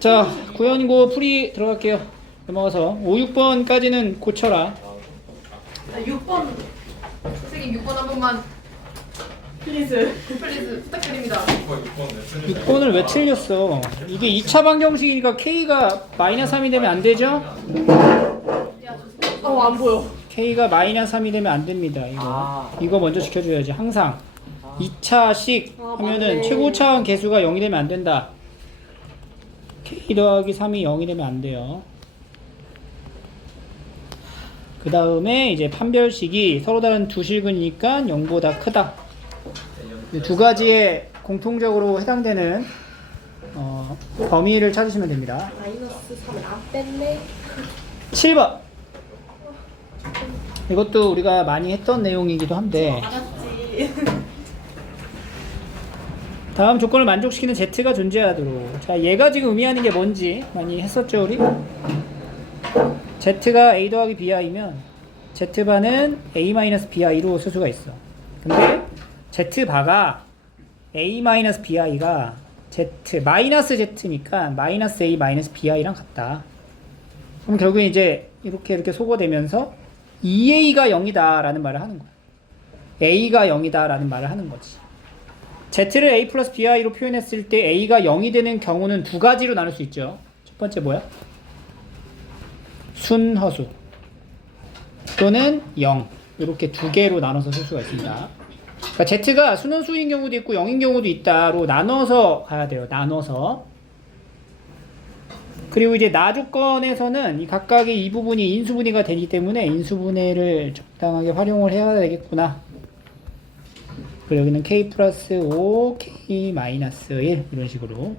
자, 구현고 풀이 들어갈게요. 넘어가서 5, 6번까지는 고쳐라. 6번 선생님 6번 한 번만 플리즈 부탁드립니다. 6번을 왜 틀렸어? 이게 2차 방정식이니까 K가 마이너스 3이 되면 안 되죠? 안 보여. K가 마이너스 3이 되면 안 됩니다. 이거 먼저 지켜줘야지. 항상 2차식 하면은 맞네. 최고차원 개수가 0이 되면 안 된다. K 더하기 3이 0이 되면 안 돼요. 그 다음에 이제 판별식이 서로 다른 두 실근이니까 0보다 크다. 이 두 가지에 공통적으로 해당되는 범위를 찾으시면 됩니다. 마이너스 3을 안 뺐네. 7번. 이것도 우리가 많이 했던 내용이기도 한데 알았지. 다음 조건을 만족시키는 Z가 존재하도록. 자, 얘가 지금 의미하는 게 뭔지 많이 했었죠, 우리? Z가 A 더하기 BI면 Z바는 A-BI로 쓸 수가 있어. 근데 Z바가 A-BI가 Z, 마이너스 Z니까 마이너스 A 마이너스 BI랑 같다. 그럼 결국에 이제 이렇게 소거되면서 2A가 0이다 라는 말을 하는 거야. A가 0이다 라는 말을 하는 거지. Z를 A 플러스 BI로 표현했을 때 A가 0이 되는 경우는 두 가지로 나눌 수 있죠. 첫 번째 뭐야? 순허수 또는 0, 이렇게 두 개로 나눠서 쓸 수가 있습니다. 그러니까 Z가 순원수인 경우도 있고 0인 경우도 있다로 나눠서 가야 돼요. 나눠서. 그리고 이제 나 조건에서는 이 각각의 이 부분이 인수분해가 되기 때문에 인수분해를 적당하게 활용을 해야 되겠구나. 그리고 여기는 K 플러스 5, K 마이너스 1 이런 식으로.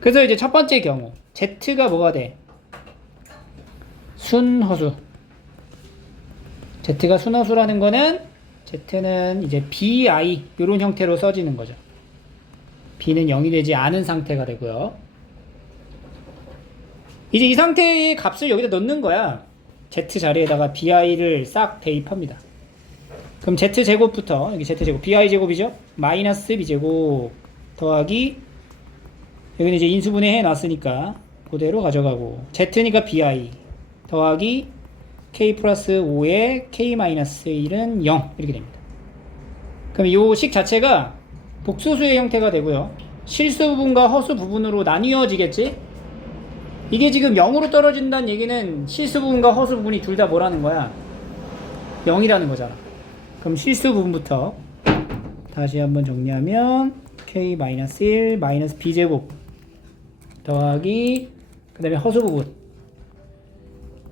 그래서 이제 첫 번째 경우 Z가 뭐가 돼? 순허수. Z가 순허수라는 거는 Z는 이제 BI 이런 형태로 써지는 거죠. B는 0이 되지 않은 상태가 되고요. 이제 이 상태의 값을 여기다 넣는 거야. Z 자리에다가 BI를 싹 대입합니다. 그럼 Z제곱부터 여기 Z제곱 BI제곱이죠? 마이너스 B제곱 더하기 여기는 이제 인수분해 해놨으니까 그대로 가져가고 Z니까 BI 더하기 K 플러스 5에 K 마이너스 1은 0 이렇게 됩니다. 그럼 이 식 자체가 복소수의 형태가 되고요. 실수 부분과 허수 부분으로 나뉘어지겠지? 이게 지금 0으로 떨어진다는 얘기는 실수 부분과 허수 부분이 둘 다 뭐라는 거야? 0이라는 거잖아. 그럼 실수 부분부터 다시 한번 정리하면 K 마이너스 1 마이너스 B제곱 더하기 그 다음에 허수 부분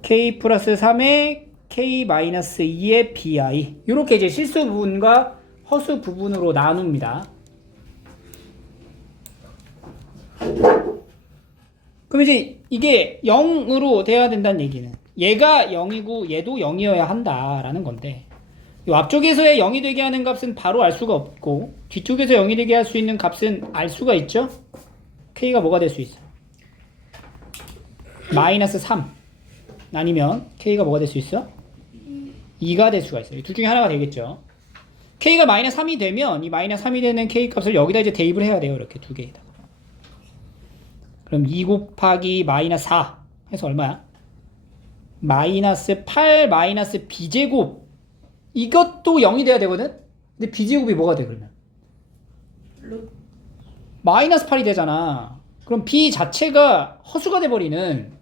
K 플러스 3에 K 마이너스 2의 BI 이렇게 이제 실수 부분과 허수 부분으로 나눕니다. 그럼 이제 이게 0으로 돼야 된다는 얘기는 얘가 0이고 얘도 0이어야 한다라는 건데 이 앞쪽에서의 0이 되게 하는 값은 바로 알 수가 없고 뒤쪽에서 0이 되게 할 수 있는 값은 알 수가 있죠? K가 뭐가 될 수 있어? 마이너스 3 아니면 K가 뭐가 될 수 있어? 2가 될 수가 있어요. 둘 중에 하나가 되겠죠. K가 마이너스 3이 되면 이 마이너스 3이 되는 K 값을 여기다 이제 대입을 해야 돼요. 이렇게 두 개에다가. 그럼 2 곱하기 마이너스 4 해서 얼마야? 마이너스 8 마이너스 B제곱 이것도 0이 돼야 되거든? 근데 B제곱이 뭐가 돼 그러면? 마이너스 8이 되잖아. 그럼 B 자체가 허수가 돼버리는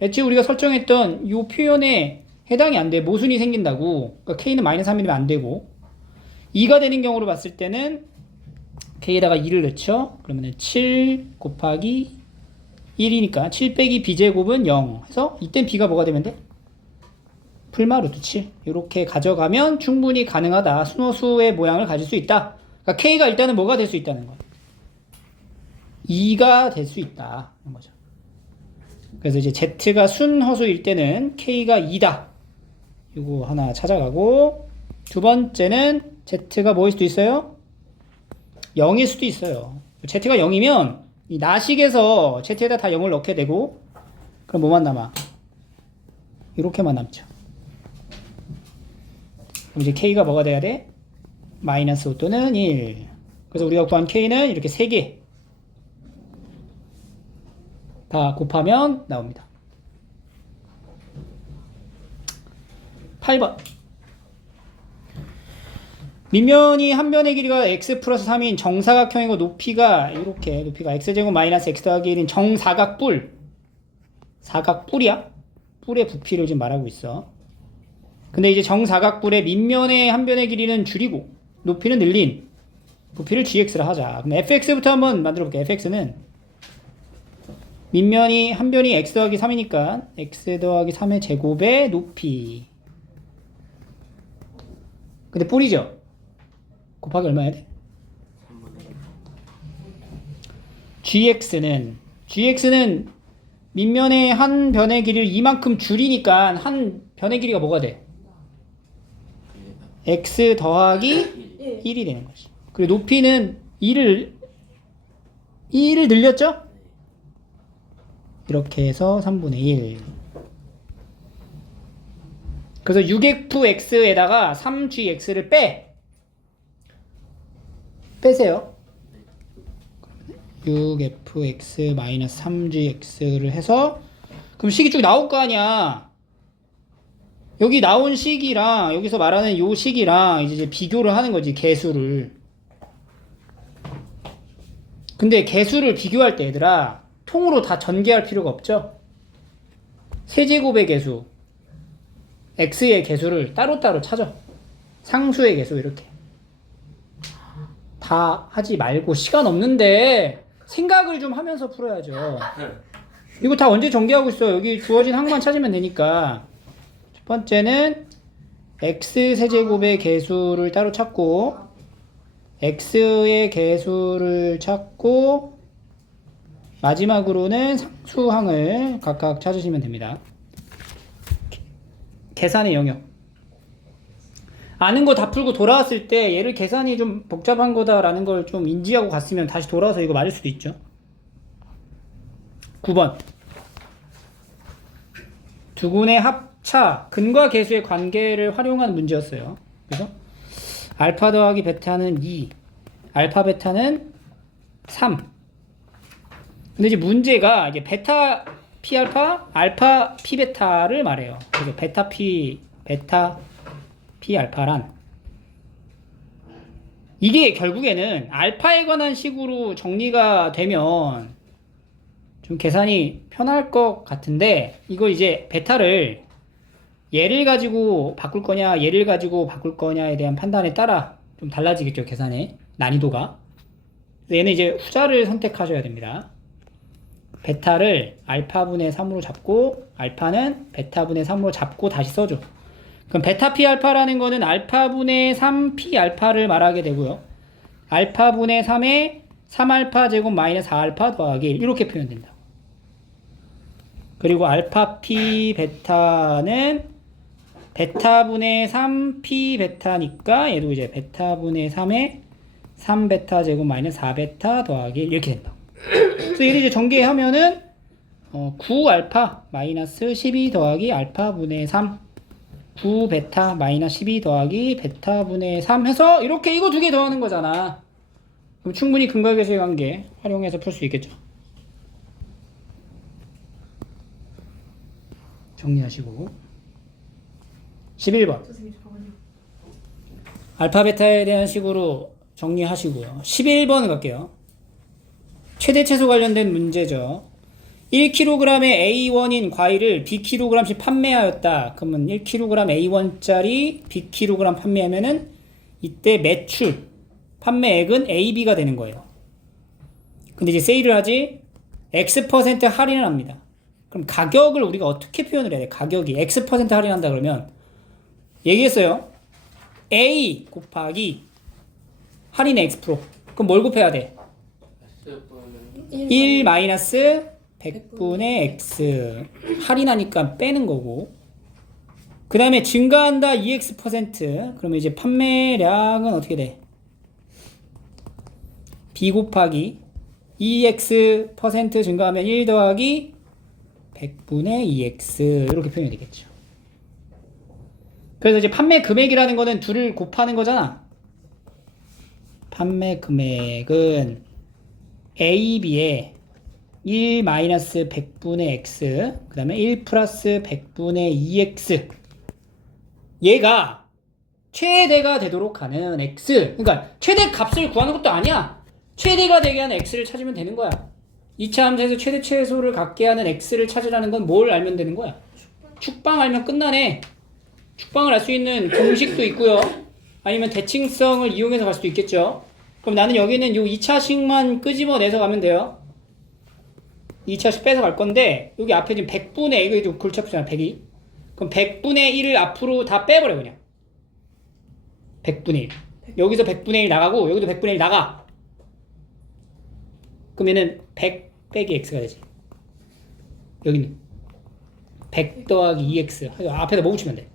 애초에 우리가 설정했던 이 표현에 해당이 안 돼. 모순이 생긴다고. 그러니까 K는 마이너스 3이면 안 되고 2가 되는 경우로 봤을 때는 K에다가 2를 넣죠. 그러면 7 곱하기 1이니까 7 빼기 B제곱은 0 해서 이땐 B가 뭐가 되면 돼? 풀마 루트 7 이렇게 가져가면 충분히 가능하다. 순호수의 모양을 가질 수 있다. 그러니까 K가 일단은 뭐가 될 수 있다는 거야? 2가 될 수 있다. 그런 거죠. 그래서 이제 Z가 순허수일 때는 K가 2다. 이거 하나 찾아가고 두 번째는 Z가 뭐일 수도 있어요? 0일 수도 있어요. Z가 0이면 이 나식에서 Z에다 다 0을 넣게 되고 그럼 뭐만 남아? 이렇게만 남죠. 그럼 이제 K가 뭐가 돼야 돼? 마이너스 5 또는 1. 그래서 우리가 구한 K는 이렇게 3개 다 곱하면 나옵니다. 8번. 밑면이 한 변의 길이가 x 플러스 3인 정사각형이고 높이가 이렇게 높이가 x제곱 마이너스 x 더하기 1인 정사각뿔. 사각뿔이야? 뿔의 부피를 지금 말하고 있어. 근데 이제 정사각뿔의 밑면의 한 변의 길이는 줄이고 높이는 늘린 부피를 gx라 하자. 그럼 fx부터 한번 만들어 볼게요. fx는 밑면이 한 변이 x 더하기 3이니까 x 더하기 3의 제곱의 높이. 근데 뿔이죠? 곱하기 얼마 해야 돼? gx는 밑면의 한 변의 길이를 이만큼 줄이니까 한 변의 길이가 뭐가 돼? x 더하기 1이 되는 거지. 그리고 높이는 2를 늘렸죠? 이렇게 해서 3분의 1. 그래서 6fx에다가 3gx를 빼세요. 6fx 3gx를 해서 그럼 식이 쭉 나올 거 아니야. 여기 나온 식이랑 여기서 말하는 요 식이랑 이제 비교를 하는 거지, 개수를. 근데 개수를 비교할 때 얘들아 통으로 다 전개할 필요가 없죠. 세제곱의 개수, x의 개수를 따로따로 찾아. 상수의 개수 이렇게. 다 하지 말고 시간 없는데 생각을 좀 하면서 풀어야죠. 이거 다 언제 전개하고 있어. 여기 주어진 항만 찾으면 되니까. 첫 번째는 x 세제곱의 개수를 따로 찾고 x의 개수를 찾고 마지막으로는 상수항을 각각 찾으시면 됩니다. 계산의 영역. 아는 거 다 풀고 돌아왔을 때 얘를 계산이 좀 복잡한 거다라는 걸 좀 인지하고 갔으면 다시 돌아와서 이거 맞을 수도 있죠. 9번. 두근의 합차, 근과 계수의 관계를 활용한 문제였어요. 그래서 알파 더하기 베타는 2, 알파 베타는 3. 근데 이제 문제가 이제 베타 피 알파, 알파 피 베타를 말해요. 그래서 베타 피 알파란 이게 결국에는 알파에 관한 식으로 정리가 되면 좀 계산이 편할 것 같은데, 이거 이제 베타를 얘를 가지고 바꿀 거냐 얘를 가지고 바꿀 거냐에 대한 판단에 따라 좀 달라지겠죠, 계산의 난이도가. 얘는 이제 후자를 선택하셔야 됩니다. 베타를 알파분의 3으로 잡고 알파는 베타분의 3으로 잡고 다시 써줘. 그럼 베타 피 알파라는 거는 알파분의 3 피 알파를 말하게 되고요. 알파분의 3에 3알파 제곱 마이너스 4알파 더하기 1 이렇게 표현된다. 그리고 알파 피 베타는 베타분의 3 피 베타니까 얘도 이제 베타분의 3에 3베타 제곱 마이너스 4베타 더하기 1 이렇게 된다. 그래서 얘를 이제 전개하면은 9알파 마이너스 12 더하기 알파분의 3 9베타 마이너스 12 더하기 베타분의 3 해서 이렇게 이거 두 개 더하는 거잖아. 그럼 충분히 근과 계수의 관계 활용해서 풀 수 있겠죠. 정리하시고 11번 알파 베타에 대한 식으로 정리하시고요. 11번 갈게요. 최대 최소 관련된 문제죠. 1kg의 A1인 과일을 Bkg씩 판매하였다. 그러면 1kg A1짜리 Bkg 판매하면은 이때 매출, 판매액은 AB가 되는 거예요. 근데 이제 세일을 하지 X% 할인을 합니다. 그럼 가격을 우리가 어떻게 표현을 해야 돼? 가격이 X% 할인한다 그러면 얘기했어요. A 곱하기 할인의 X%. 그럼 뭘 곱해야 돼? 1 마이너스 100분의 X 할인하니까 빼는 거고, 그 다음에 증가한다 2X%. 그러면 이제 판매량은 어떻게 돼? B 곱하기 2X% 증가하면 1 더하기 100분의 2X 이렇게 표현이 되겠죠. 그래서 이제 판매 금액이라는 거는 둘을 곱하는 거잖아. 판매 금액은 A, B에 1 마이너스 100분의 x 그 다음에 1 플러스 100분의 2x 얘가 최대가 되도록 하는 x 그러니까 최대 값을 구하는 것도 아니야. 최대가 되게 하는 x를 찾으면 되는 거야. 2차 함수에서 최대 최소를 갖게 하는 x를 찾으라는 건 뭘 알면 되는 거야? 축방 알면 끝나네. 축방을 알 수 있는 공식도 있고요. 아니면 대칭성을 이용해서 갈 수도 있겠죠. 그럼 나는 여기는 요 2차식만 끄집어내서 가면 돼요. 2차식 빼서 갈 건데 여기 앞에 지금 100분의 이거 좀 골치 아프잖아. 100이. 그럼 100분의 1을 앞으로 다 빼버려 그냥. 100분의 1. 여기서 100분의 1 나가고 여기도 100분의 1 나가. 그러면은 100 빼기 x가 되지. 여기는 100 더하기 2x 앞에다 뭐 붙이면 돼?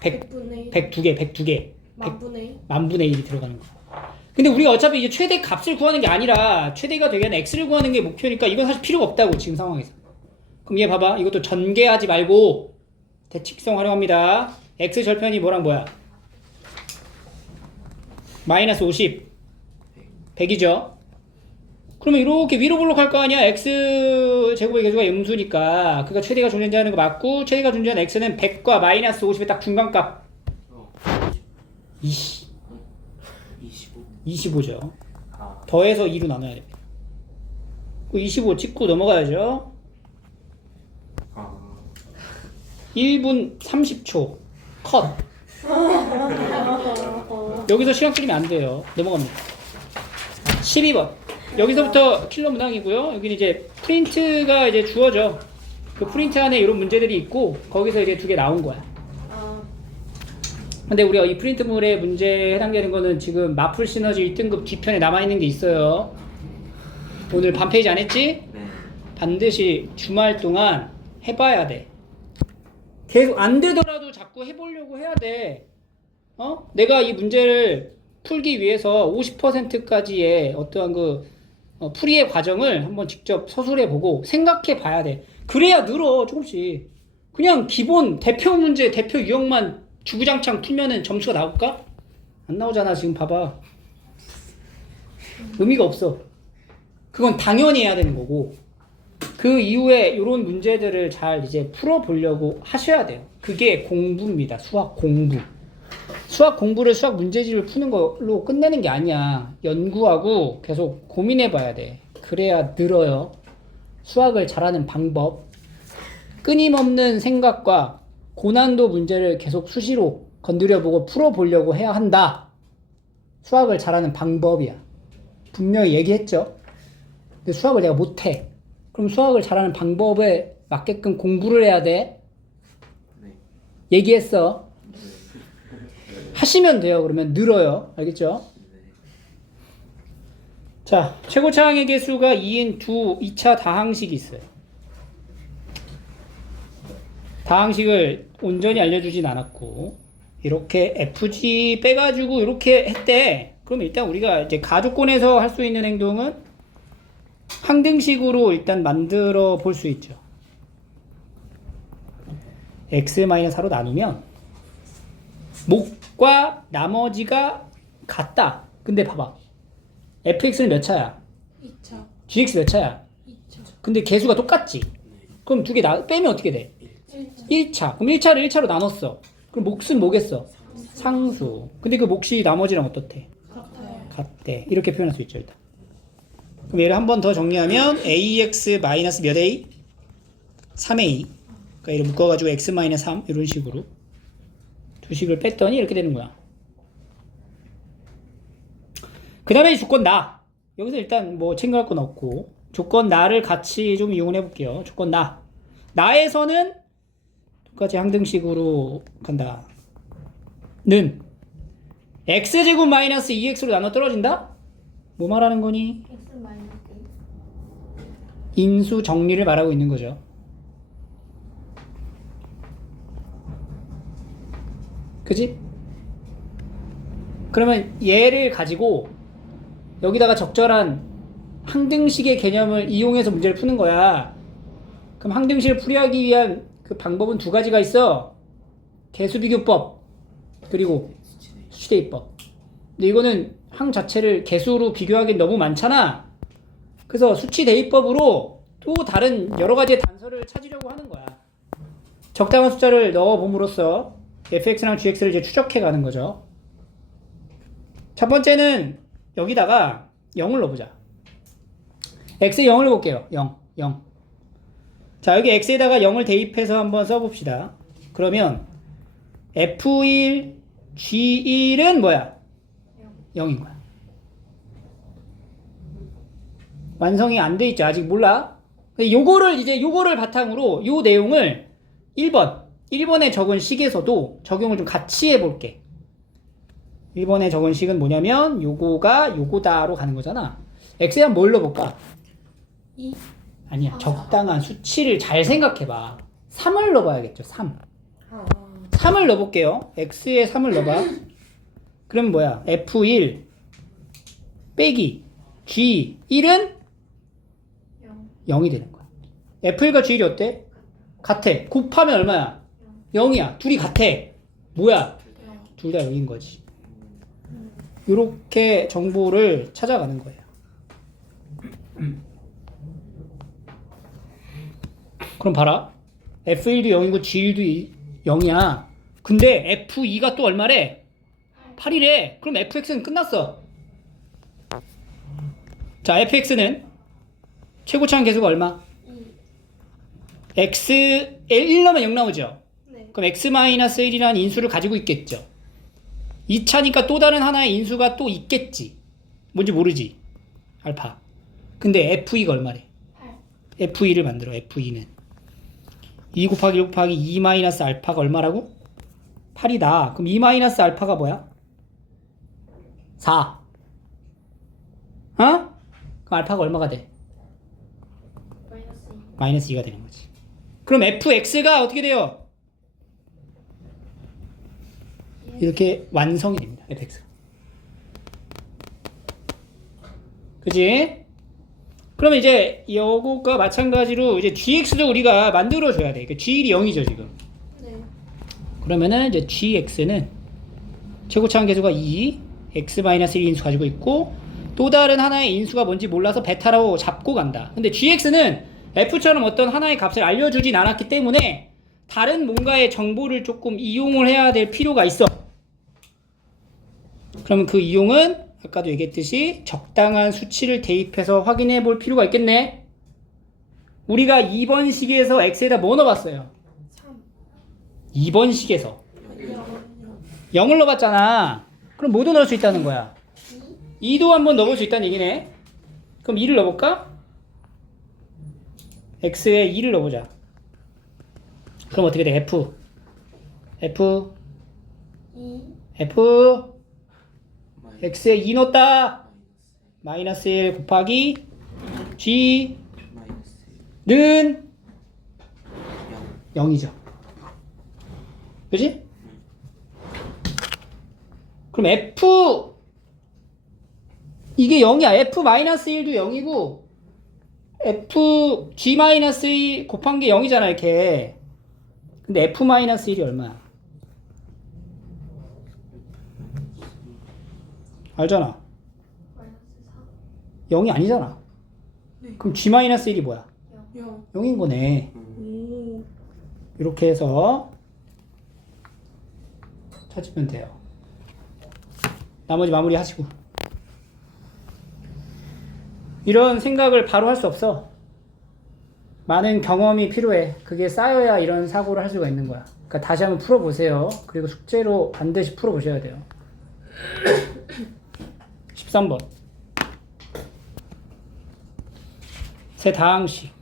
100, 100분의 102개, 102개. 만분의 만분의 1이 들어가는 거. 근데 우리가 어차피 이제 최대 값을 구하는 게 아니라 최대가 되게 하는 x를 구하는 게 목표니까 이건 사실 필요가 없다고 지금 상황에서. 그럼 얘 봐봐. 이것도 전개하지 말고 대칭성 활용합니다. x 절편이 뭐랑 뭐야? 마이너스 50. 100이죠. 그러면 이렇게 위로 볼록할 거 아니야. x 제곱의 개수가 음수니까 그러니까 최대가 존재하는 거 맞고 최대가 존재하는 x는 100과 마이너스 50의 딱 중간값 25죠. 더해서 2로 나눠야 됩니다. 25 찍고 넘어가야죠. 1분 30초 컷. 여기서 시간 끌리면 안 돼요. 넘어갑니다. 12번. 여기서부터 킬러 문항이고요. 여기는 이제 프린트가 이제 주어져. 그 프린트 안에 이런 문제들이 있고 거기서 이제 두 개 나온 거야. 근데 우리가 이 프린트물의 문제에 해당되는 거는 지금 마플 시너지 1등급 뒤편에 남아있는 게 있어요. 오늘 반 페이지 안 했지? 반드시 주말 동안 해봐야 돼. 계속 안 되더라도 자꾸 해보려고 해야 돼. 내가 이 문제를 풀기 위해서 50%까지의 어떠한 풀이의 과정을 한번 직접 서술해보고 생각해봐야 돼. 그래야 늘어, 조금씩. 그냥 기본 대표 문제, 대표 유형만 주구장창 풀면은 점수가 나올까? 안 나오잖아, 지금 봐봐. 의미가 없어. 그건 당연히 해야 되는 거고. 그 이후에 이런 문제들을 잘 이제 풀어보려고 하셔야 돼요. 그게 공부입니다. 수학 공부. 수학 공부를 수학 문제집을 푸는 걸로 끝내는 게 아니야. 연구하고 계속 고민해봐야 돼. 그래야 늘어요. 수학을 잘하는 방법. 끊임없는 생각과 고난도 문제를 계속 수시로 건드려보고 풀어보려고 해야 한다. 수학을 잘하는 방법이야. 분명히 얘기했죠. 근데 수학을 내가 못해. 그럼 수학을 잘하는 방법에 맞게끔 공부를 해야 돼. 얘기했어. 하시면 돼요. 그러면 늘어요. 알겠죠? 자, 최고차항의 개수가 2인 2차 다항식이 있어요. 다항식을 온전히 알려주진 않았고 이렇게 FG 빼가지고 이렇게 했대. 그럼 일단 우리가 이제 가조건에서 할 수 있는 행동은 항등식으로 일단 만들어 볼 수 있죠. x-4로 나누면 목과 나머지가 같다. 근데 봐봐. fx는 몇 차야? 2차. gx 몇 차야? 2차. 근데 개수가 똑같지? 그럼 두 개 빼면 어떻게 돼? 1차. 그럼 1차를 1차로 나눴어. 그럼 몫은 뭐겠어? 상수. 근데 그 몫이 나머지랑 어떻대? 같아요. 같대. 이렇게 표현할 수 있죠, 일단. 그럼 얘를 한 번 더 정리하면 ax 마이너스 몇 a? 3a. 그러니까 얘를 묶어가지고 x 마이너스 3 이런 식으로 두 식을 뺐더니 이렇게 되는 거야. 그 다음에 조건 나. 여기서 일단 뭐 챙겨갈 건 없고 조건 나를 같이 좀 이용을 해볼게요. 조건 나. 나에서는 똑같이 항등식으로 간다. 는 x제곱 마이너스 2x로 나눠 떨어진다? 뭐 말하는 거니? x 마이너스 인수 정리를 말하고 있는 거죠. 그지? 그러면 얘를 가지고 여기다가 적절한 항등식의 개념을 이용해서 문제를 푸는 거야. 그럼 항등식을 풀이하기 위한 그 방법은 두 가지가 있어. 개수비교법 그리고 수치대입법. 근데 이거는 항 자체를 개수로 비교하기엔 너무 많잖아. 그래서 수치대입법으로 또 다른 여러 가지의 단서를 찾으려고 하는 거야. 적당한 숫자를 넣어 봄으로써 fx랑 gx를 이제 추적해 가는 거죠. 첫 번째는 여기다가 0을 넣어보자. x에 0을 볼게요. 0, 0. 자, 여기 x에다가 0을 대입해서 한번 써봅시다. 그러면 f1, g1은 뭐야? 0인 거야. 완성이 안 돼 있죠. 아직 몰라. 요거를 바탕으로 요 내용을 1번에 적은 식에서도 적용을 좀 같이 해볼게. 1번에 적은 식은 뭐냐면 요거가 요거다로 가는 거잖아. x에 한번 뭘 넣어볼까? 2. 아니야. 적당한 수치를 잘 생각해봐. 3을 넣어봐야겠죠. 3. 3을 넣어볼게요. x에 3을 넣어봐. 그럼 뭐야? f1 빼기 g1은 0이 되는 거야. f1과 g1이 어때? 같아. 곱하면 얼마야? 0이야. 둘이 같아. 뭐야? 둘 다 0인 거지. 이렇게 정보를 찾아가는 거예요. 그럼 봐라. f1도 0이고 g1도 0이야. 근데 f2가 또 얼마래? 8이래. 그럼 fx는 끝났어. 자, fx는 최고차항 계수가 얼마? 2. x에 1 넣으면 0 나오죠? 네. 그럼 x-1이라는 인수를 가지고 있겠죠. 2차니까 또 다른 하나의 인수가 또 있겠지. 뭔지 모르지. 알파. 근데 f2가 얼마래? 8. f2를 만들어. f2는 2 곱하기 1 곱하기 2 마이너스 알파가 얼마라고? 8이다. 그럼 2 마이너스 알파가 뭐야? 4. 그럼 알파가 얼마가 돼? 마이너스 2가 되는 거지. 그럼 fx가 어떻게 돼요? 이렇게 완성이 됩니다. fx가. 그치? 그러면 이제 요거가 마찬가지로 이제 gx도 우리가 만들어줘야 돼. 그 g1이 0이죠, 지금. 네. 그러면은 이제 gx는 최고차항 계수가 2, x-1 인수 가지고 있고 또 다른 하나의 인수가 뭔지 몰라서 베타라고 잡고 간다. 근데 gx는 f처럼 어떤 하나의 값을 알려주진 않았기 때문에 다른 뭔가의 정보를 조금 이용을 해야 될 필요가 있어. 그러면 그 이용은 아까도 얘기했듯이 적당한 수치를 대입해서 확인해 볼 필요가 있겠네. 우리가 2번 식에서 x에다 뭐 넣어봤어요? 3. 2번 식에서 0. 0을 넣어봤잖아. 그럼 뭐도 넣을 수 있다는 거야? 2도 한번 넣어볼 수 있다는 얘기네. 그럼 2를 넣어볼까? x에 2를 넣어보자. 그럼 어떻게 돼? f 2. x에 2 넣었다. 마이너스 1 곱하기 g는 0이죠. 그지? 그럼 f 이게 0이야. f-1도 0이고 fg-1 곱한 게 0이잖아 이렇게. 근데 f-1이 얼마야? 알잖아. 0이 아니잖아. 네. 그럼 g-1이 뭐야? 0. 0인 거네. 오. 이렇게 해서 찾으면 돼요. 나머지 마무리 하시고. 이런 생각을 바로 할 수 없어. 많은 경험이 필요해. 그게 쌓여야 이런 사고를 할 수가 있는 거야. 그러니까 다시 한번 풀어보세요. 그리고 숙제로 반드시 풀어보셔야 돼요. 13번. 세 다항식.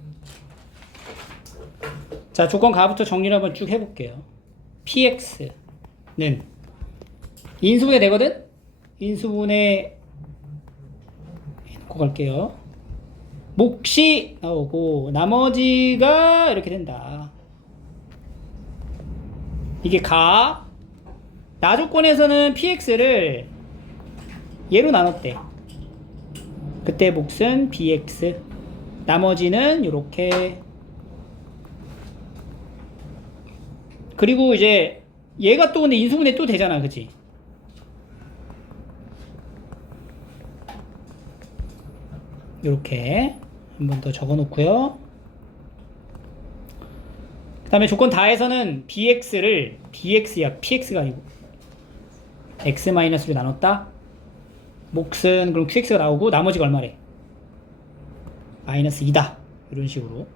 자, 조건 가부터 정리를 한번 쭉 해볼게요. px는 인수분해 되거든? 인수분해 해놓고 갈게요. 몫이 나오고 나머지가 이렇게 된다. 이게 가. 나 조건에서는 px를 얘로 나눴대. 그때 몫은 bx. 나머지는 요렇게. 그리고 이제 얘가 또 근데 인수분해 또 되잖아. 그치? 요렇게 한 번 더 적어 놓고요. 그 다음에 조건 다에서는 bx를 bx야 px가 아니고 x-로 나눴다. 몫은 그럼 qx가 나오고 나머지가 얼마래? 마이너스 2다. 이런 식으로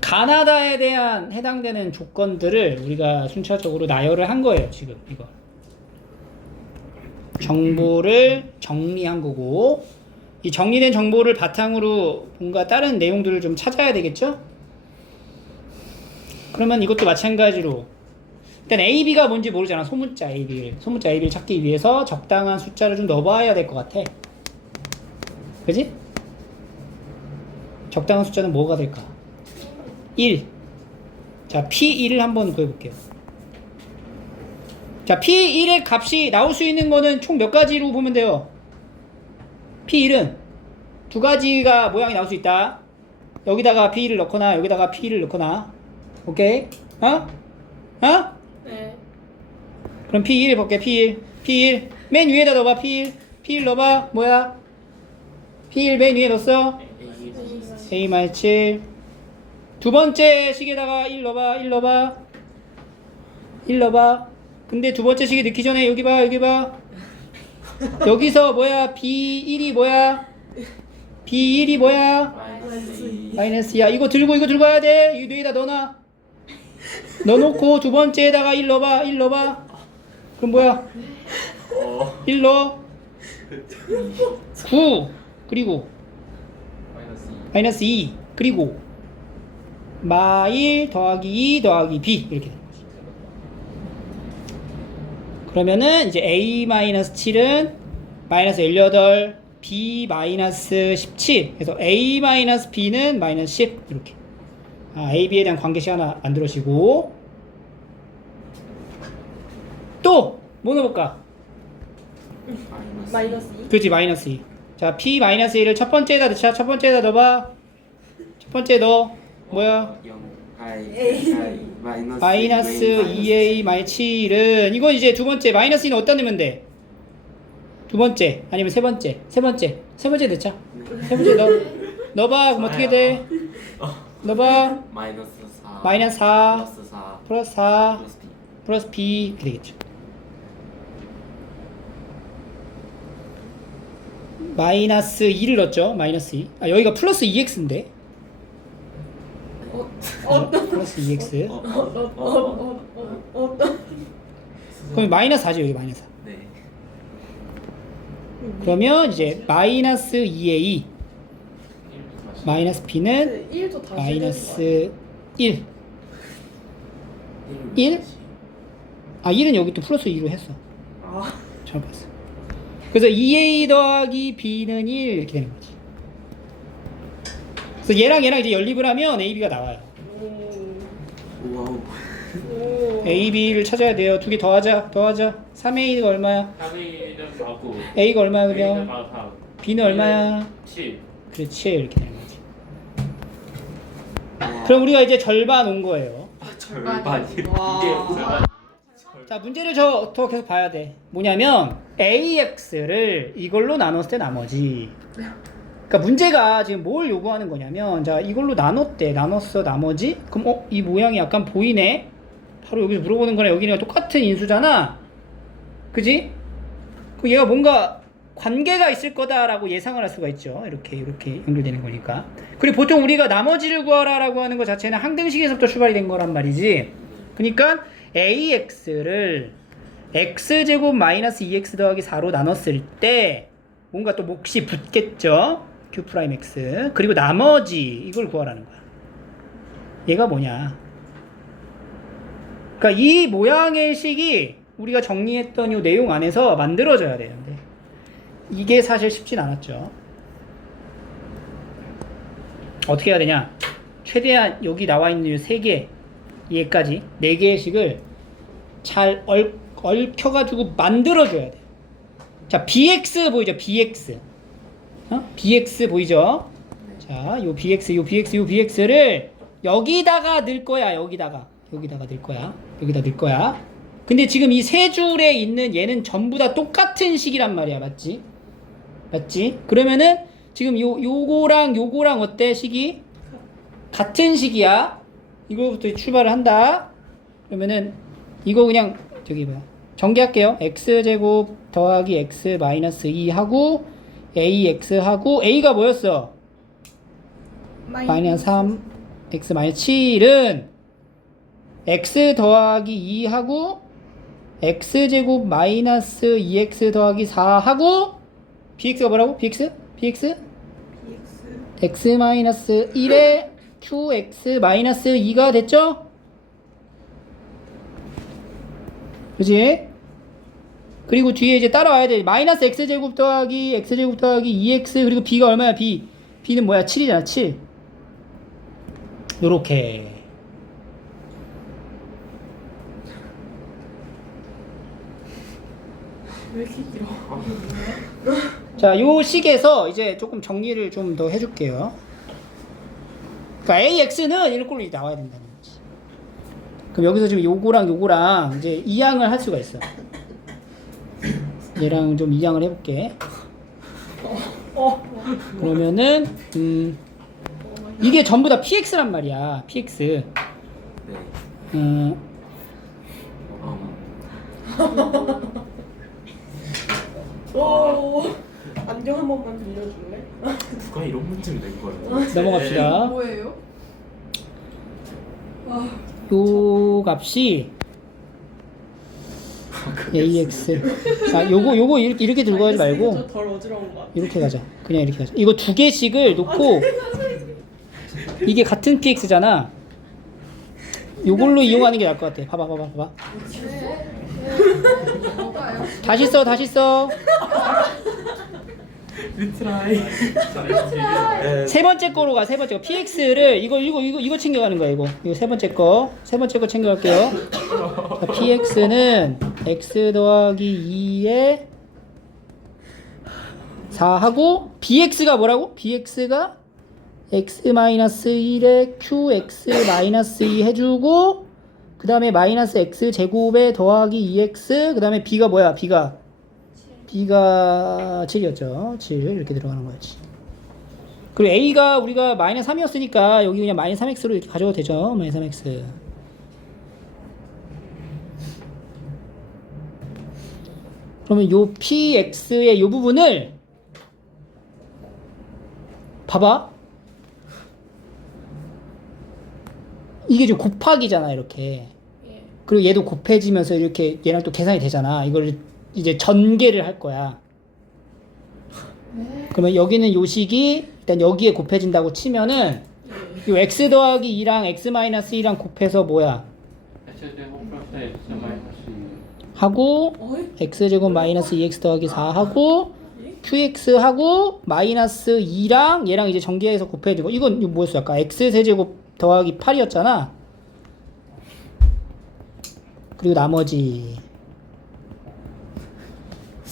가나다에 대한 해당되는 조건들을 우리가 순차적으로 나열을 한 거예요. 지금 이거 정보를 정리한 거고, 이 정리된 정보를 바탕으로 뭔가 다른 내용들을 좀 찾아야 되겠죠? 그러면 이것도 마찬가지로 일단 A, B가 뭔지 모르잖아. 소문자 A, B를 찾기 위해서 적당한 숫자를 좀 넣어봐야 될 것 같아. 그지? 적당한 숫자는 뭐가 될까? 1. 자, P1을 한번 구해볼게요. 자, P1의 값이 나올 수 있는 거는 총 몇 가지로 보면 돼요? P1은 두 가지가 모양이 나올 수 있다. 여기다가 P1을 넣거나 여기다가 P1을 넣거나. 오케이? 어? 네. 그럼 P1 볼게. P1 맨 위에다 넣어봐. P1 넣어봐. 뭐야? P1 맨 위에 넣었어. A-7. 두 번째 식에다가 1 넣어봐. 1 넣어봐. 근데 두 번째 식에 넣기 전에 여기 봐. 여기서 뭐야? B1이 뭐야? B1이 뭐야? 마이너스야. 이거 들고 와야 돼. 이 뇌에다 넣어놔. 넣어놓고 두 번째에다가 1 넣어봐. 그럼 뭐야? 1 넣어. 9. 그리고 마이너스 2. 그리고 마1 더하기 2 더하기 B 이렇게 되는 거지. 그러면은 이제 A-7은 마이너스 18, B-17. 그래서 A-B는 마이너스 10 이렇게. A, B에 대한 관계식 하나 만들어지고, 또 뭐 넣어볼까? 마이너스 2. 그렇지, 마이너스 2. 자, P-1을 첫 번째에다 넣자. 첫 번째에다 넣어봐. 첫 번째 넣어. 뭐야? 마이너스 2A-7은 이건 이제 두 번째. 마이너스 2는 어디다 넣으면 돼? 두 번째 아니면 세 번째 넣자. 세 번째 넣어봐. 그럼 어떻게 돼? 넣어봐. 마이너스 4 플러스 4 플러스 B 이렇게 되겠죠. 마이너스 2를 넣었죠. 마이너스 2. 아, 여기가 플러스 2x인데. 플러스 2x. 그럼 마이너스 4죠. 여기 마이너스 4. 네. 그러면 이제 마이너스 2a 마이너스 b는 1도 다시 마이너스 1. 1? 아, 1은 여기 또 플러스 2로 했어. 잘못 봤어. 그래서 2a 더하기 b는 1 이렇게 되는 거지. 그래서 얘랑 이제 연립을 하면 a, b가 나와요. 와우. a, b를 찾아야 돼요. 두 개 더하자. 3a가 얼마야? 3A는 바고 a가 얼마야 A는 그러면? 바고 b는 얼마야? 7 그렇지. 이렇게 되는 거지. 그럼 우리가 이제 절반 온 거예요. 절반이 이게 절반. 자, 문제를 더 계속 봐야 돼. 뭐냐면 AX를 이걸로 나눴을 때 나머지. 그러니까 문제가 지금 뭘 요구하는 거냐면, 자, 이걸로 나눴어 나머지. 그럼 이 모양이 약간 보이네. 바로 여기서 물어보는 거랑 여기랑 똑같은 인수잖아. 그지? 그럼 얘가 뭔가 관계가 있을 거다라고 예상을 할 수가 있죠. 이렇게 연결되는 거니까. 그리고 보통 우리가 나머지를 구하라라고 하는 것 자체는 항등식에서부터 출발이 된 거란 말이지. 그러니까 AX를 X제곱 마이너스 2X 더하기 4로 나눴을 때 뭔가 또 몫이 붙겠죠. Q'X. 그리고 나머지 이걸 구하라는 거야. 얘가 뭐냐. 그러니까 이 모양의 식이 우리가 정리했던 이 내용 안에서 만들어져야 되는데 이게 사실 쉽진 않았죠. 어떻게 해야 되냐. 최대한 여기 나와 있는 이 3개, 얘까지 4개의 식을 잘 얽혀가지고 만들어줘야 돼. 자, BX 보이죠? BX. BX 보이죠? 자, 요 BX를 여기다가 넣을 거야. 여기다가 넣을 거야. 근데 지금 이 세 줄에 있는 얘는 전부 다 똑같은 식이란 말이야. 맞지? 그러면은 지금 요거랑 어때? 식이 같은 식이야. 이거부터 출발을 한다. 그러면은 이거 그냥 저기 뭐야 전개할게요. x제곱 더하기 x 마이너스 2 하고 ax 하고 a가 뭐였어? 마이너스 3 x 마이너스 7은 x 더하기 2 하고 x제곱 마이너스 2x 더하기 4 하고 bx가 뭐라고? bx? x 마이너스 1에 qx 마이너스 2가 됐죠? 그치? 그리고 뒤에 이제 따라와야 돼. 마이너스 x제곱 더하기 x제곱 더하기 2x 그리고 b가 얼마야? b는 뭐야? 7이잖아 7. 요렇게 왜 이렇게 길어? 자, 요 식에서 이제 조금 정리를 좀 더 해줄게요. 그러니까 AX는 이걸로 나와야 된다는 거지. 그럼 여기서 지금 요거랑 이제 이항을 할 수가 있어. 얘랑 좀 이항을 해볼게. 그러면은 이게 전부 다 PX란 말이야. PX. 네. 오, 안경 한 번만 들려줄래? 누가 이런 문제를 낸 거예요? 넘어갑시다. 뭐예요? 요 값이 AX. 자, 요거 이렇게 들고 가지 말고 덜 어지러운 것 같아. 이렇게 가자. 그냥 이렇게 가자. 이거 두 개씩을 놓고 이게 같은 PX잖아. 요걸로 이용하는 게 나을 것 같아. 봐봐. 다시 써. 리트라이. 세 번째 거로 가. 세 번째 거. PX를 이거 챙겨가는 거야. 이거 세 번째 거 챙겨갈게요. 자, PX는 x 더하기 2에 4하고 BX가 뭐라고? BX가 x-1에 qx-2 해주고 그 다음에 마이너스 x 제곱에 더하기 2x 그 다음에 b가 뭐야? b가 7이었죠. 7 이렇게 들어가는 거였지. 그리고 a가 우리가 마이너스 3이었으니까 여기 그냥 마이너스 3x로 이렇게 가져도 되죠. 마이너스 3x. 그러면 요 px의 요 부분을 봐봐. 이게 지금 곱하기잖아 이렇게. 예. 그리고 얘도 곱해지면서 이렇게 얘랑 또 계산이 되잖아. 이걸 이제 전개를 할 거야. 그러면 여기는 요 식이 일단 여기에 곱해진다고 치면은 요 x 더하기 2랑 x 마이너스 2랑 곱해서 뭐야? x제곱 플러스 x 마이너스 하고 x제곱 마이너스 2x 더하기 4 하고 qx 하고 마이너스 2랑 얘랑 이제 전개해서 곱해지고 이건 이거 뭐였어? 아까 x 세제곱 더하기 8이었잖아. 그리고 나머지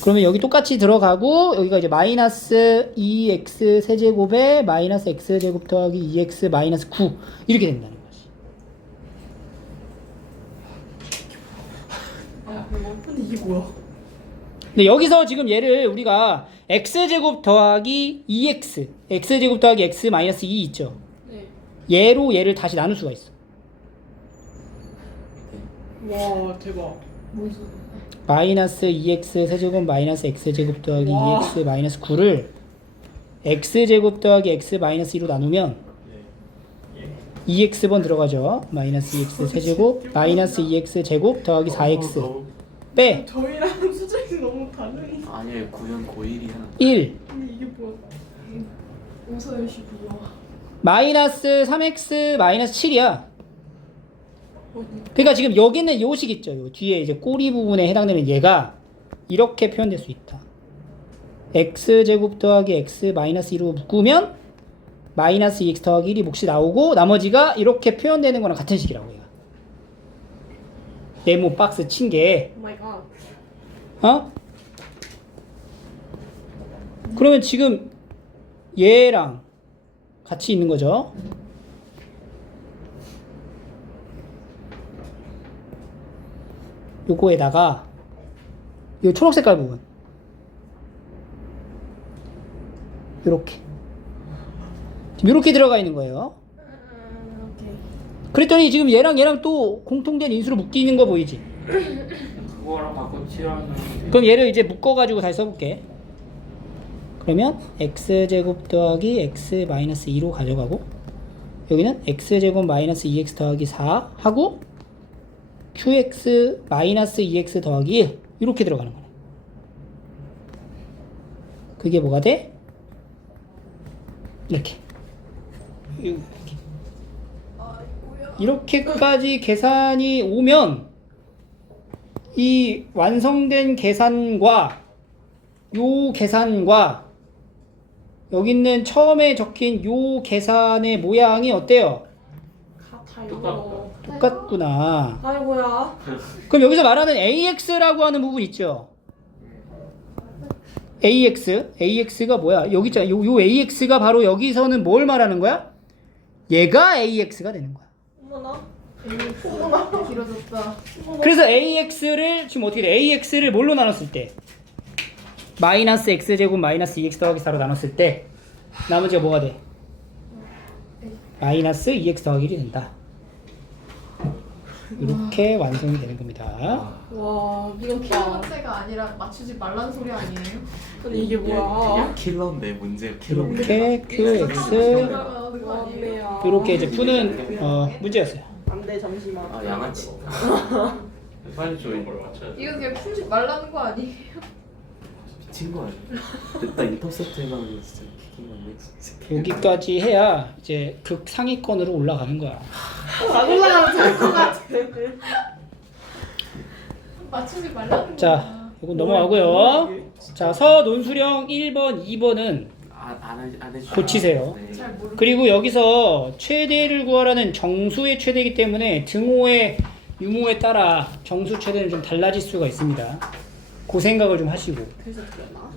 그러면 여기 똑같이 들어가고 여기가 이제 마이너스 2x 세제곱에 마이너스 x제곱 더하기 2x 마이너스 9 이렇게 된다는 거지. 근데 이게 뭐야? 근데 여기서 지금 얘를 우리가 x제곱 더하기 2x x제곱 더하기 x 마이너스 2 있죠. 네. 얘로 얘를 다시 나눌 수가 있어. 와, 대박. 마이너스 2x 세제곱 마이너스 x제곱 더하기 와. 2x 마이너스 9를 x제곱 더하기 x 마이너스 2로 나누면 2x번 들어가죠. 마이너스 2x 세제곱 마이너스 2x 제곱 더하기 4x 빼 저희랑 수준이 너무 다르니. 아니에요. 구현 고1이야. 1 근데 이게 뭐야? 오서열시 구조. 마이너스 3x 마이너스 7이야. 그러니까 지금 여기는 요식 있죠. 요 뒤에 이제 꼬리 부분에 해당되는 얘가 이렇게 표현될 수 있다. x제곱 더하기 x 마이너스 2로 묶으면 마이너스 2x 더하기 1이 몫이 나오고 나머지가 이렇게 표현되는 거랑 같은 식이라고 얘가. 네모 박스 친 게. 오 마이 갓. 어? 그러면 지금 얘랑 같이 있는 거죠. 요거에다가 요 초록 색깔 부분 요렇게 지금 요렇게 들어가 있는 거예요. 그랬더니 지금 얘랑 또 공통된 인수로 묶이는 거 보이지? 그거랑 바꿔 칠하면 그럼 얘를 이제 묶어가지고 다시 써볼게. 그러면 x제곱 더하기 x 마이너스 2로 가져가고 여기는 x제곱 마이너스 2x 더하기 4 하고 qx 마이너스 2x 더하기 1 이렇게 들어가는 거네. 그게 뭐가 돼? 이렇게. 이렇게까지 계산이 오면 이 완성된 계산과 요 계산과 여기 있는 처음에 적힌 요 계산의 모양이 어때요? 같아요. 똑같구나. 아이고야. 그럼 여기서 말하는 AX라고 하는 부분 있죠? AX가 뭐야? 여기 있잖아. 요 AX가 바로 여기서는 뭘 말하는 거야? 얘가 AX가 되는 거야. 어머나. 길어졌다. 그래서 AX를 지금 어떻게 돼? AX를 뭘로 나눴을 때? 마이너스 X제곱 마이너스 2X 더하기 4로 나눴을 때 나머지가 뭐가 돼? 마이너스 2X 더하기 1이 된다. 이렇게 완성이 되는 겁니다. 와 이거 미쳤다. 킬러문제가 아니라 맞추지 말란 소리 아니에요? 근데 이게 뭐야? 킬러인데 문제 킬러. 이렇게 QX 맞네요. 이렇게 이제 푸는 문제였어요. 안돼 잠시만. 아 양아치. 빨리 줘 이걸 맞춰야 돼. 이거 그냥 풀지 말라는 거 아니에요? 미친 거 아니야? 됐다 인터셉트 해가지고 진짜 키킹 건데 진짜. 여기까지 해야 이제 극 상위권으로 올라가는 거야. 안 올라가면 될것 같아. 맞추지 말라는 자, 거야. 이거 넘어가고요. 자, 서 논술형 1번, 2번은 안 해주. 고치세요. 네. 잘 모르. 그리고 여기서 최대를 구하라는 정수의 최대이기 때문에 등호의 유무에 따라 정수 최대는 좀 달라질 수가 있습니다. 그 생각을 좀 하시고. 그래서 그랬나?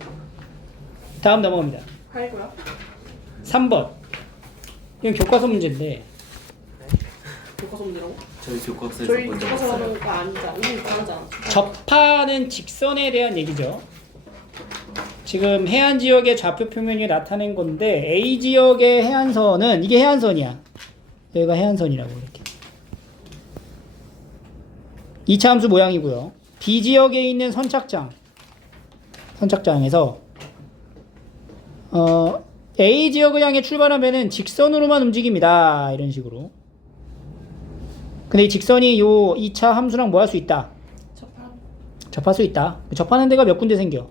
다음 넘어갑니다. 아이고야. 3번. 이건 교과서 문제인데 교과서 문제라고? 저희 교과서에서 저희 먼저 교과서 봤어요. 하는 거 아니잖아. 우리 다르잖아. 접하는 직선에 대한 얘기죠. 지금 해안 지역의 좌표 표면이 나타낸 건데 A 지역의 해안선은 이게 해안선이야. 여기가 해안선이라고 이렇게. 2차 함수 모양이고요. B 지역에 있는 선착장에서 A 지역을 향해 출발하면은 직선으로만 움직입니다. 이런 식으로. 근데 이 직선이 요 2차 함수랑 뭐 할 수 있다? 접할 수 있다. 접하는 데가 몇 군데 생겨?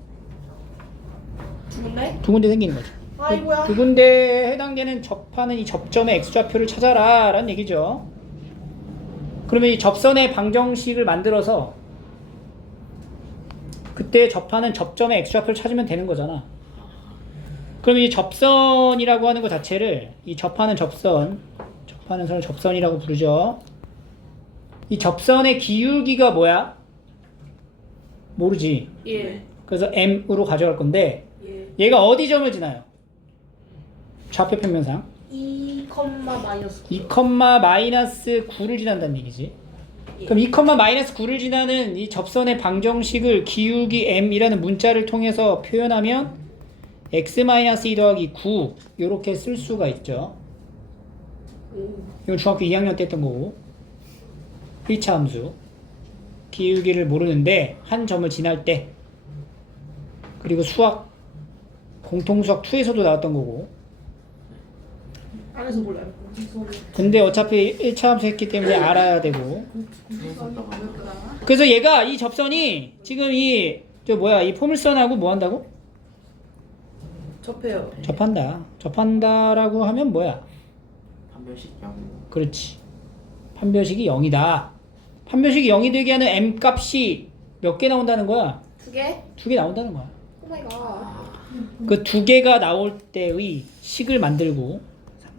두 군데? 두 군데 생기는 거죠. 아이고야. 두 군데에 해당되는 접하는 이 접점의 x좌표를 찾아라 라는 얘기죠. 그러면 이 접선의 방정식을 만들어서 그때 접하는 접점의 x좌표를 찾으면 되는 거잖아. 그러면 이 접선이라고 하는 것 자체를 이 접하는 선을 접선이라고 부르죠. 이 접선의 기울기가 뭐야? 모르지. 예. 그래서 m으로 가져갈 건데 예. 얘가 어디 점을 지나요? 좌표 평면상 2, 마이너스 9. 2, 마이너스 9를 지난다는 얘기지. 예. 그럼 2, 마이너스 9를 지나는 이 접선의 방정식을 기울기 m이라는 문자를 통해서 표현하면 x 마이너스 2 더하기 9 이렇게 쓸 수가 있죠. 이건 중학교 2학년 때 했던 거고 1차 함수 기울기를 모르는데 한 점을 지날 때 그리고 공통수학 2에서도 나왔던 거고 안에서 몰라요. 근데 어차피 1차 함수 했기 때문에 알아야 되고 그래서 얘가 이 접선이 지금 이 포물선하고 뭐 한다고? 접해요. 접한다라고 하면 뭐야? 판별식 0. 그렇지. 판별식이 0이다. 판별식이 0이 되게 하는 m 값이 몇 개 나온다는 거야? 두 개? 2개 나온다는 거야. 오 마이 갓. 그 2개가 나올 때의 식을 만들고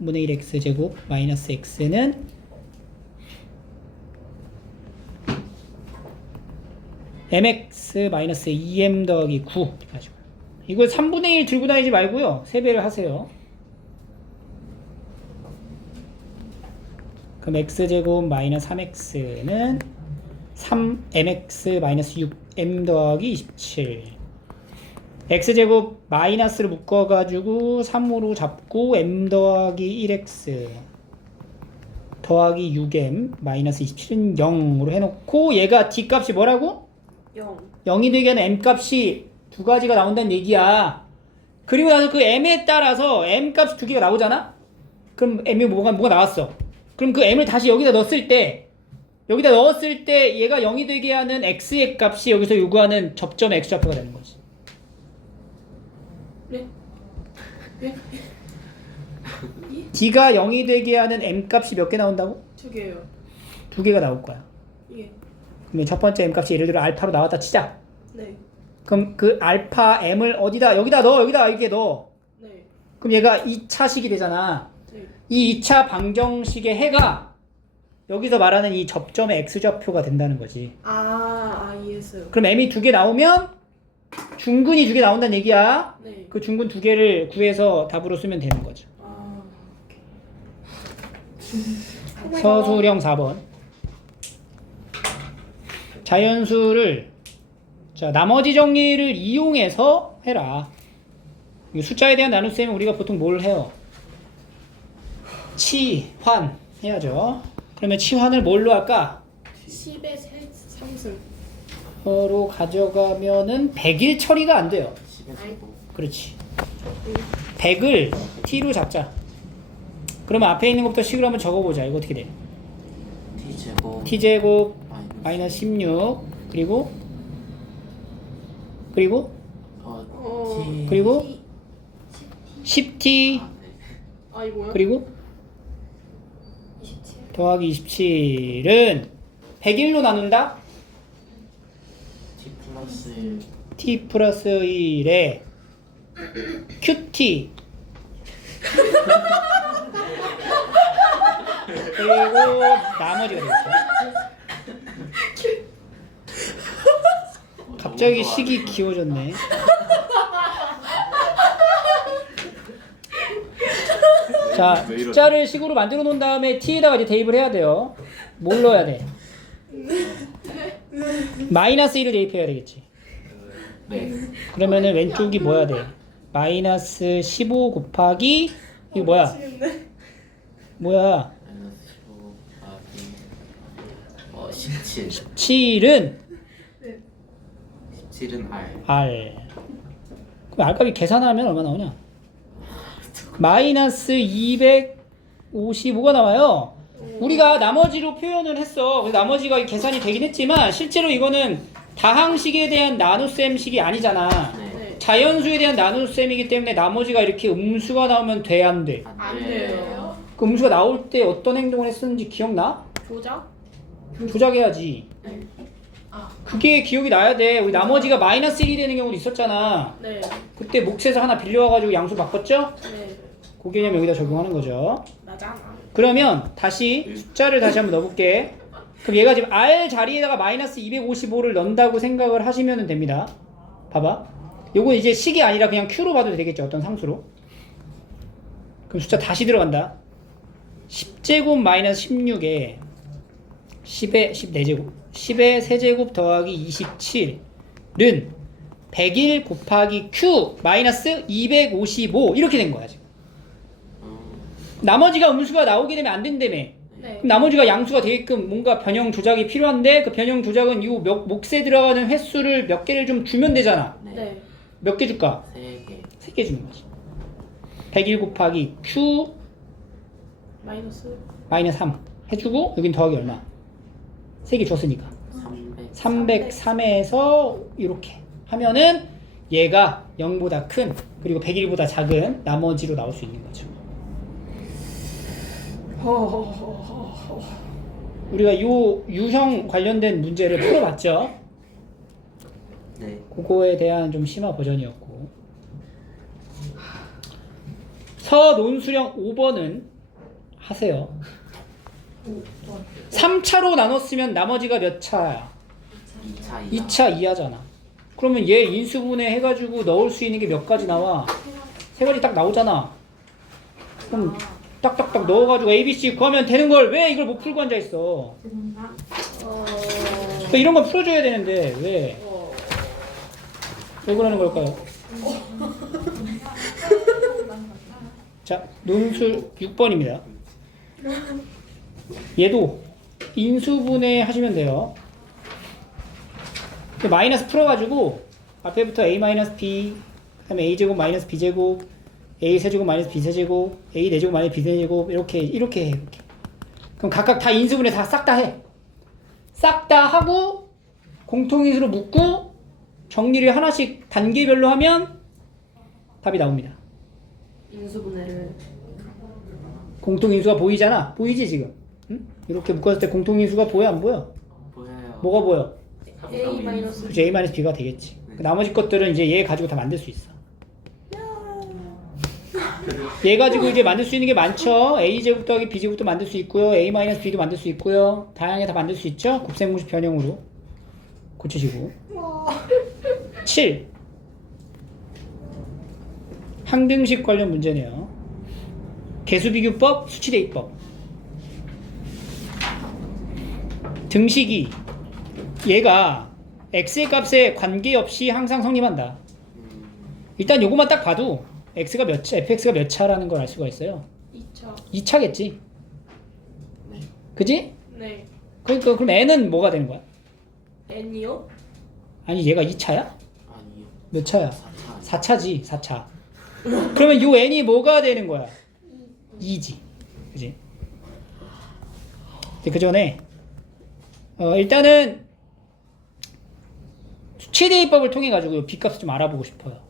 3분의 1 x제곱 마이너스 x는 mx 마이너스 2m 더하기 9 가지고 이걸 3분의 1 들고 다니지 말고요. 3배를 하세요. 그럼 x제곱 마이너스 3x는 3mx 마이너스 6m 더하기 27 x제곱 마이너스를 묶어가지고 3으로 잡고 m 더하기 1x 더하기 6m 마이너스 27은 0으로 해놓고 얘가 d 값이 뭐라고? 0. 0이 되게 하는 m 값이 두 가지가 나온다는 얘기야. 그리고 나서 그 m에 따라서 m 값이 두 개가 나오잖아? 그럼 m이 뭐가 나왔어. 그럼 그 m을 다시 여기다 넣었을 때 얘가 0이 되게 하는 x의 값이 여기서 요구하는 접점의 x좌표가 되는 거지. 네? 네? d가 0이 되게 하는 m 값이 몇 개 나온다고? 2개요. 두 개가 나올 거야. 이게. 그러면 첫 번째 m 값이 예를 들어 알파로 나왔다 치자. 네. 그럼 그 알파 m을 어디다 여기다 넣어. 여기다 이렇게 넣어. 네. 그럼 얘가 2차식이 되잖아. 네. 이 2차 방정식의 해가 여기서 말하는 이 접점의 x좌표가 된다는 거지. 이해했어요. 그럼 m이 두 개 나오면 중근이 두 개 나온다는 얘기야. 네. 그 중근 두 개를 구해서 답으로 쓰면 되는 거죠. 서술형 4번. 자연수를 자 나머지 정리를 이용해서 해라. 이 숫자에 대한 나눗셈은 우리가 보통 뭘 해요? 치환 해야죠. 그러면 치환을 뭘로 할까? 10의 3승. 로 가져가면은 100일 처리가 안 돼요. 10에서 그렇지. 100을 t로 잡자. 그러면 앞에 있는 것부터 식으로 한번 적어보자. 이거 어떻게 돼? t제곱 t제곱 마이너스 16 그리고 그리고 10t 이거요? 그리고 더하기 27은 100일로 나눈다? t 플러스 1 t 플러스 1에 qt 그리고 나머지가 되겠죠. 갑자기 식이 귀여워졌네. 자, 숫자를 식으로 만들어 놓은 다음에 t에다가 이제 대입을 해야 돼요. 뭘 넣어야 돼? 마이너스 1을 대입해야 되겠지. 네. 그러면은 왼쪽이 뭐야 돼? 마이너스 15 곱하기 이거 뭐야? 뭐야? 마이너스 15 곱하기 17 7은 17은 r R. 그럼 R 값이 계산하면 얼마 나오냐? 마이너스 255가 나와요. 우리가 나머지로 표현을 했어. 그래서 나머지가 계산이 되긴 했지만 실제로 이거는 다항식에 대한 나눗셈식이 아니잖아. 네. 자연수에 대한 나눗셈이기 때문에 나머지가 이렇게 음수가 나오면 돼, 안 돼? 안 돼요. 그 음수가 나올 때 어떤 행동을 했었는지 기억나? 조작? 조작해야지. 그게 기억이 나야 돼. 우리 나머지가 마이너스 1이 되는 경우도 있었잖아. 네. 그때 몫에서 하나 빌려와가지고 양수 바꿨죠? 네. 그 개념 여기다 적용하는 거죠. 나잖아. 그러면 다시 숫자를 다시 한번 넣어볼게. 그럼 얘가 지금 R 자리에다가 마이너스 255를 넣는다고 생각을 하시면 됩니다. 봐봐. 요건 이제 식이 아니라 그냥 Q로 봐도 되겠죠. 어떤 상수로. 그럼 숫자 다시 들어간다. 10제곱 마이너스 16에 10의 14제곱 10의 세제곱 더하기 27은 100일 곱하기 Q 마이너스 255 이렇게 된 거야 지금. 나머지가 음수가 나오게 되면 안 된다며. 네. 그럼 나머지가 양수가 되게끔 뭔가 변형 조작이 필요한데 그 변형 조작은 이 몫에 들어가는 횟수를 몇 개를 좀 주면 되잖아. 네. 몇 개 줄까? 3개 3개 주는 거지. 101 곱하기 Q 마이너스 마이너스 3 해주고 여긴 더하기 얼마? 3개 줬으니까 303에서 이렇게 하면은 얘가 0보다 큰 그리고 101보다 작은 나머지로 나올 수 있는 거죠. 우리가 요 유형 관련된 문제를 풀어봤죠. 네. 그거에 대한 좀 심화 버전이었고 서논수령 5번은 하세요. 3차로 나눴으면 나머지가 몇 차야? 2차 2차 이하잖아. 그러면 얘 인수분해 해가지고 넣을 수 있는 게 몇 가지 나와? 3가지 딱 나오잖아. 그럼 딱딱딱 넣어가지고 ABC 구하면 되는 걸 왜 이걸 못 풀고 앉아있어? 이런 거 풀어줘야 되는데 왜 그러는 걸까요? 자, 논술 6번입니다. 얘도 인수분해 하시면 돼요. 마이너스 풀어가지고 앞에부터 a 마이너스 b, 그다음에 a 제곱 마이너스 b 제곱, a 세제곱 마이너스 b 세제곱, a 4제곱 마이너스 b 세제곱 이렇게 해. 이렇게. 그럼 각각 다 인수분해 다 싹 다 해. 싹 다 하고 공통인수로 묶고 정리를 하나씩 단계별로 하면 답이 나옵니다. 인수분해를 공통인수가 보이잖아. 보이지 지금? 응? 이렇게 묶었을 때 공통인수가 보여 안 보여? 보여요. 뭐가 보여? A 마이너스 그치, a-b가 되겠지. 그 나머지 것들은 이제 얘 가지고 다 만들 수 있어. 얘 가지고 이제 만들 수 있는 게 많죠. a제곱 더하기 b제곱도 만들 수 있고요. a-b도 만들 수 있고요. 다양하게 다 만들 수 있죠. 곱셈공식 변형으로 고치시고. 7. 항등식 관련 문제네요. 개수비교법, 수치대입법. 등식이 얘가 x의 값에 관계없이 항상 성립한다. 일단 요것만 딱 봐도 x가 몇 차, fx가 몇 차라는 걸 알 수가 있어요. 2차 2차겠지. 네. 그지? 네 그러니까 그럼 n은 뭐가 되는 거야? N이요? 아니 얘가 2차야? 아니요. 몇 차야? 4차. 4차지. 4차. 그러면 요 n이 뭐가 되는 거야? 2지. 그지? 그 전에 일단은 수치대입법을 통해 가지고 b값을 좀 알아보고 싶어요.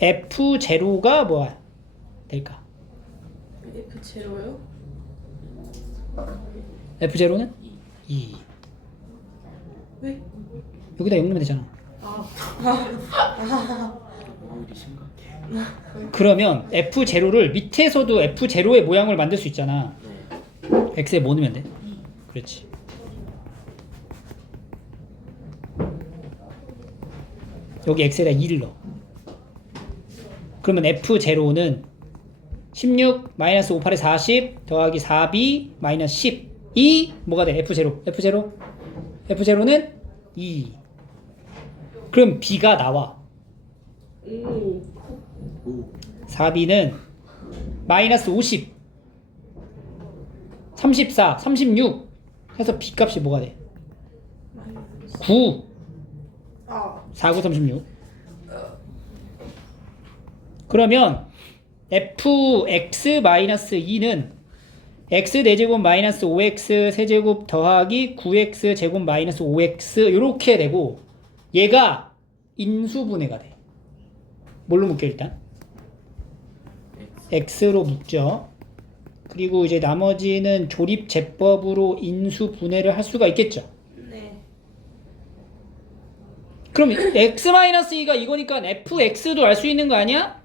f0가 뭐야? 될까? F0요? f0는 2. 왜? 여기다 0 넣으면 되잖아. 오히려 심각해. 그러면 f0를 밑에서도 f0의 모양을 만들 수 있잖아. 네. x에 뭐 넣으면 돼? 그렇지. 여기 x에다 2를 넣어. 그러면 f0는 16 마이너스 5, 8에 40 더하기 4b 마이너스 10 이 뭐가 돼? f0는 2. 그럼 b가 나와. 오 4b는 마이너스 50 34 36 해서 b값이 뭐가 돼? 9 49 36. 그러면 fx-2는 x 4제곱 마이너스 5x 세제곱 더하기 9x 제곱 마이너스 5x 이렇게 되고 얘가 인수분해가 돼. 뭘로 묶여 일단? x로 묶죠. 그리고 이제 나머지는 조립제법으로 인수분해를 할 수가 있겠죠. 네 그럼 x-2가 이거니까 fx도 알 수 있는 거 아니야?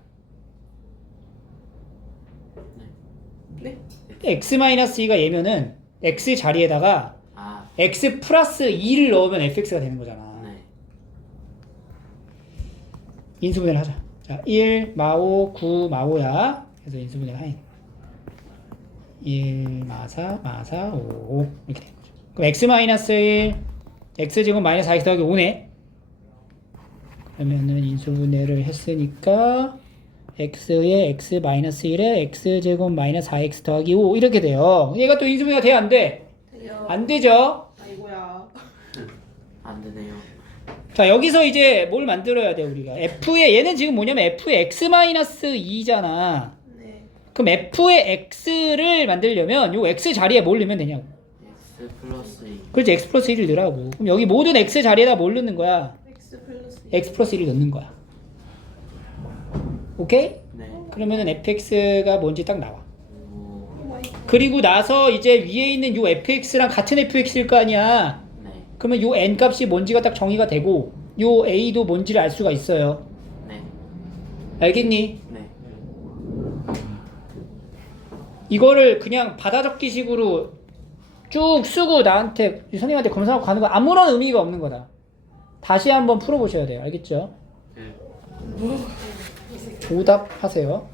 네? x-2가 얘면은 x 자리에다가 아, x 플러스 2를 넣으면 fx가 되는 거잖아. 네. 인수분해를 하자. 자, 1, 마오, 9, 마오야. 그래서 인수분해를 하인. 1, 마사, 5 이렇게 되는 거죠. 그럼 x-1, x제곱 마이너스 4x 더하기 5네. 그러면은 인수분해를 했으니까 x에 x 마이너스 1에 x제곱 마이너스 4x 더하기 5 이렇게 돼요. 얘가 또 인수분해가 돼야 안 돼? 돼요 안 되죠? 아이고야 안 되네요. 자, 여기서 이제 뭘 만들어야 돼 우리가? f의 얘는 지금 뭐냐면 f의 x-2잖아. 네 그럼 f의 x를 만들려면 요 x 자리에 뭘 넣으면 되냐고. x 플러스 2. 그렇지, x 플러스 1을 넣으라고. 그럼 여기 모든 x 자리에다 뭘 넣는 거야? X 플러스 x 플러스 1을 넣는 거야. 오케이? 네. 그러면은 fx가 뭔지 딱 나와. 오. 그리고 나서 이제 위에 있는 요 fx랑 같은 fx일 거 아니야. 네. 그러면 요 n 값이 뭔지가 딱 정의가 되고 요 a도 뭔지를 알 수가 있어요. 네. 알겠니? 네. 이거를 그냥 받아적기식으로 쭉 쓰고 나한테 선생님한테 검사하고 가는 거 아무런 의미가 없는 거다. 다시 한번 풀어보셔야 돼요. 알겠죠? 네. 오답하세요.